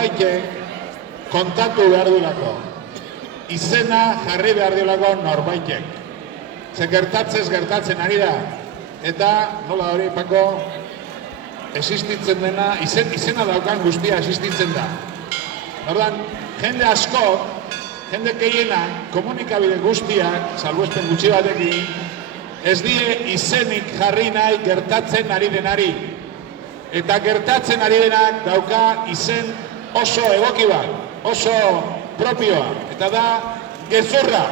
norbaitek kontatu behar duelako. Izena jarri behar duelako norbaitek. Ze gertatzen ari da. Eta, nola hori, Pako, existitzen dena, izena daukan guztia existitzen da. Orduan, jende asko, jende gehiena, komunikabide guztiak, salbuespen gutxi batekin, ez die izenik jarri nahi gertatzen ari denari. Eta gertatzen ari denak dauka izen oso egoki bat, oso propioa, eta da gezurra.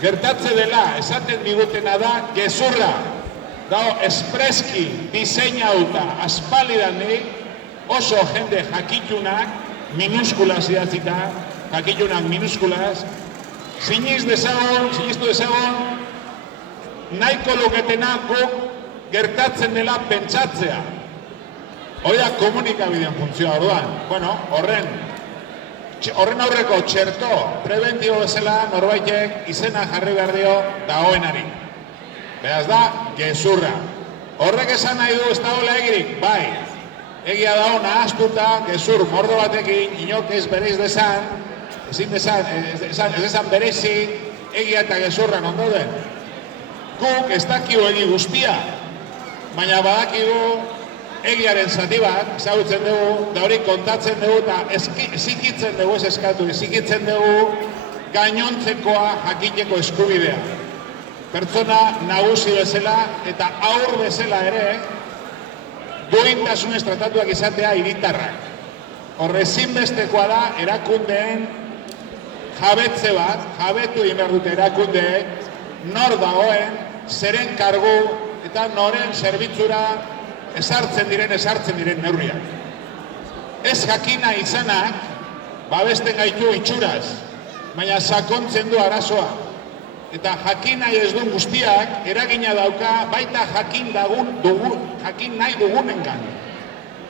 Gertatze dela, esaten digutena da gezurra. Dao, espreski diseinauta aspalidanik oso jende jakitunak, minuskulas idatzita, jakitunak minuskulas, sinistu dezagon, nahiko luketena guk gertatzen dela pentsatzea. Hori da komunikabidean funtzioa orduan. Bueno, horren aurreko txerto prebentibo bezala norbaitek izena jarri behar dio dagoenari. Beraz da, gezurra. Horrek esan nahi du ez dagoela egirik, bai. Egia dago nahaztuta, gezur mordo batekin, inok ez bereiz desan, ez desan berezi, egia eta gezurran ondoden. Guk ez dakigu egi guztia, baina badakigu egiaren zati bat, ezagutzen dugu, da hori kontatzen dugu, eta ezikitzen dugu ez eskatu, ezikitzen dugu gainontzekoa jakiteko eskubidea. Pertsona nagusi bezala eta aur bezala ere, duintasunez tratatuak izatea hiritarrak. Horre ezinbestekoa da erakundeen jabetze bat, jabetu egin behar dute erakundeek, nor dagoen, zeren kargu eta noren zerbitzura esartzen diren neurriak. Ez jakina izanak, babesten gaitu itxuraz, baina sakontzen du arazoa. Eta jakin nahi ez duen guztiak eragina dauka baita jakin nahi dugunengan.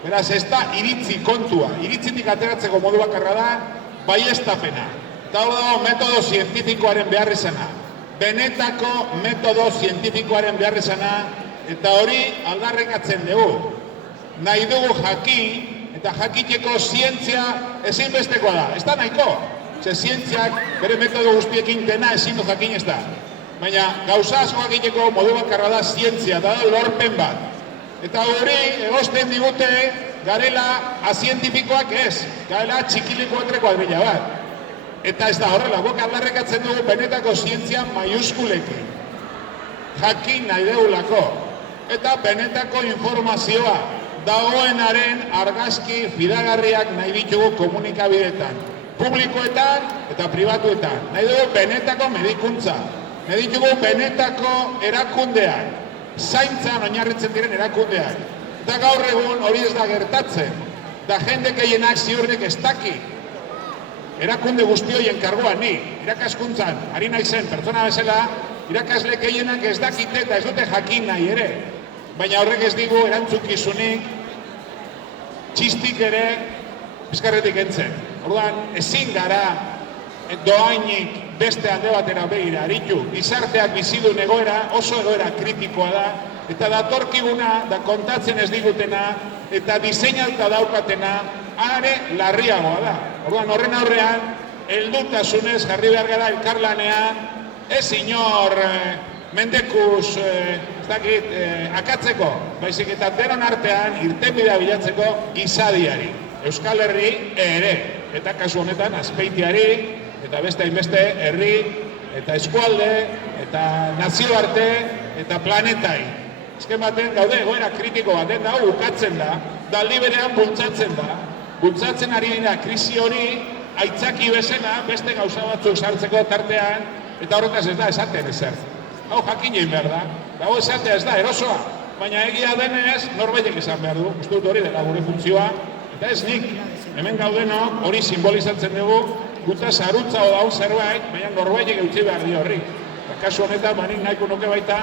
Beraz, ez da iritzi kontua. Iritzitik ateratzeko modu bakarra da baiestapena. Eta hor dago metodo zientifikoaren behar izana. Benetako metodo zientifikoaren behar izana, eta hori aldarrikatzen dugu. Nahi dugu jakin, eta jakiteko zientzia ezinbestekoa da. Ez da nahiko. Ze zientziak bere metodo guztiekin dena ezin du jakin ez da. Baina gauza asko jakiteko modu bakarra da zientzia, da lorpen bat. Eta hori egosten digute garela azientifikoak ez, garela txikiliko entre kuadrilla bat. Eta ez da horrela, guk aldarrikatzen dugu benetako zientzia maiuskulekin. Jakin nahi degulako. Eta benetako informazioa dagoenaren argazki fidagarriak nahi ditugu komunikabideetan. Publikoetan eta pribatuetan. Nahi dugu benetako medikuntza. Nahi ditugu benetako erakundeak. Zaintzan oinarritzen diren erakundeak. Eta gaur egun hori ez da gertatzen. Da jende gehienak ziurrik ez daki. Erakunde guzti horien kargoan ni, irakaskuntzan, ari naizen, pertsona bezala, irakasle gehienak ez dakite eta ez dute jakin nahi ere. Baina horrek ez digu erantzukizunik, txistik ere, bizkarretik entzen. Orduan, ezin gara doainik beste alde batera begira aritu. Gizarteak bizidun egoera, oso egoera kritikoa da, eta datorkiguna, da kontatzen ez digutena, eta diseinalta daukatena, are larriagoa da. Orduan, horren aurrean, heldutasunez jarri behar gara elkarlanean, ez inor mendekuz, akatzeko, baizik eta denon artean irtenbidea bilatzeko izadiari. Euskal Herri ere, eta kasu honetan Azpeitiari, eta beste hainbeste herri, eta eskualde, eta nazioarte, eta planetai. Azken baten gaude egoera kritiko baten da, ukatzen da, daldi berean bultzatzen da. Bultzatzen ari dira krisi hori, aitzaki bezala, beste gauza batzuk sartzeko tartean, eta horretaz ez da esaten ezer. Hau jakin egin behar da, hau esatea ez da erosoa, baina egia denez norbaitek esan behar du, uste dut hori dela gure funtzioa, eta ez nik, hemen gaudenok hori simbolizatzen dugu, guta zarutza o daun zerbait, baina norbaitek eutzi behar dio horri. Kasu honetan, manik nahiko nuke baita,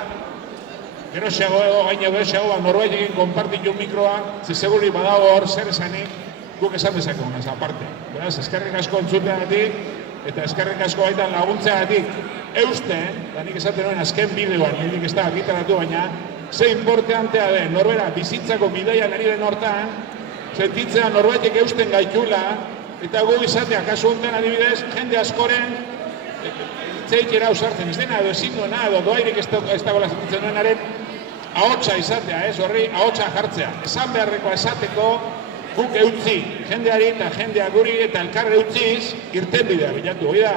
geroxeago edo, gaina geroxeago, norbaitek konpartitu mikroa, zizeguri badago hor zer esanik, guk esan dezakegunaz, aparte. Beraz, eskerrik asko entzuteagatik, eta eskerrik asko baita laguntzeagatik eusten, da nik esaten nuen azken bideoan, nik ez da argitaratu, baina ze importantea den, norbera bizitzako bidaian ari den hortan, sentitzea norbaitek eusten gaitula, eta gu izatea, kasu honetan adibidez, jende askoren itzeikera ausartzen ez dena, edo ezin duena, edo doairik ez dagoela sentitzen duenaren ahotsa izatea, horri ahotsa jartzea. Esan beharrekoa esateko, guk eutzi, jendeari eta jendea guri eta elkarre utziz, irten bidea bilatu. Hori da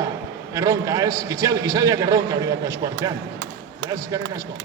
erronka, gizadiak erronka hori dako eskuartean. Beraz, eskerrik asko.